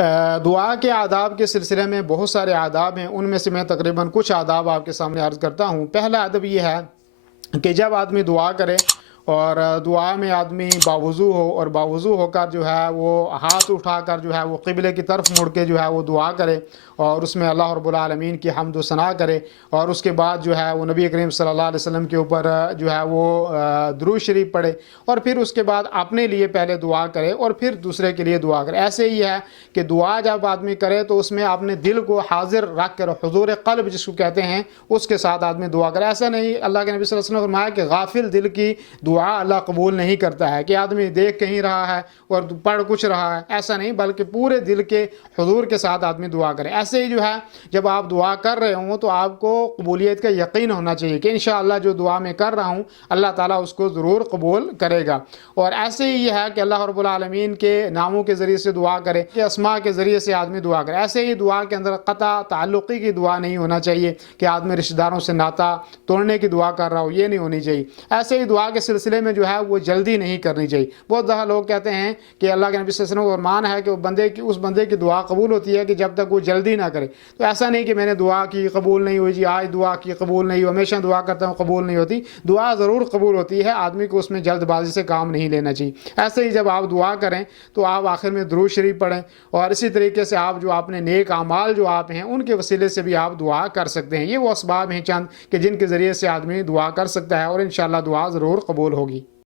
दुआ के आदाब के सिलसिले में बहुत सारे आदाब हैं, उनमें से मैं तकरीबन कुछ आदाब आपके सामने अर्ज़ करता हूँ। पहला अदब ये है कि जब आदमी दुआ करे और दुआ में आदमी बावुज़ू हो और बावुज़ू होकर जो है वो हाथ उठाकर जो है वो क़िबले की तरफ मुड़ के जो है वो दुआ करे और उसमें अल्लाह रब्बुल आलमीन की हम्द व सना करे और उसके बाद जो है वो नबी करीम सल्लल्लाहु अलैहि वसल्लम के ऊपर जो है वो दुरूद शरीफ पढ़े और फिर उसके बाद अपने लिए पहले दुआ करे और फिर दूसरे के लिए दुआ करे। ऐसे ही है कि दुआ जब आदमी करे तो उसमें अपने दिल को हाजिर रख कर, हुजूर क़ल्ब जिसको कहते हैं, उसके साथ आदमी दुआ करे। ऐसा नहीं, अल्लाह के नबी सल्लल्लाहु अलैहि वसल्लम ने फरमाया कि गाफिल दिल की दुआ अल्लाह कबूल नहीं करता है, कि आदमी देख कहीं रहा है और पढ़ कुछ रहा है, ऐसा नहीं, बल्कि पूरे दिल के हुजूर के साथ आदमी दुआ करे। ऐसे ही जो है जब आप दुआ कर रहे हो तो आपको कबूलियत का यकीन होना चाहिए कि इंशाअल्लाह जो दुआ मैं कर रहा हूँ अल्लाह ताला उसको ज़रूर कबूल करेगा। और ऐसे ही यह है कि अल्लाह रब्बुल आलमीन के नामों के ज़रिए से दुआ करे, कि अस्मा के ज़रिए से आदमी दुआ करे। ऐसे ही दुआ के अंदर क़ता ताल्लुक़ी की दुआ नहीं होना चाहिए कि आदमी रिश्तेदारों से नाता तोड़ने की दुआ कर रहा हो, ये नहीं होनी चाहिए। ऐसे ही दुआ के सिलसिले में जो है वो जल्दी नहीं करनी चाहिए। बहुत ज़्यादा लोग कहते हैं कि अल्लाह के नबी सल्लल्लाहु अलैहि वसल्लम का फरमान है कि उस बंदे की दुआ कबूल होती है कि जब तक वो जल्दी ना करे। तो ऐसा नहीं कि मैंने दुआ की कबूल नहीं हुई जी, आज दुआ की कबूल नहीं हुई, हमेशा दुआ करता हूँ कबूल नहीं होती। दुआ ज़रूर कबूल होती है, आदमी को उसमें जल्दबाजी से काम नहीं लेना चाहिए। ऐसे ही जब आप दुआ करें तो आप आखिर में दुरूद शरीफ पढ़ें और इसी तरीके से आप जो अपने नेक अमाल जो आप हैं उनके वसीले से भी आप दुआ कर सकते हैं। ये वो असबाब हैं चंद कि जिनके ज़रिए से आदमी दुआ कर सकता है और इंशाअल्लाह दुआ ज़रूर कबूल होगी।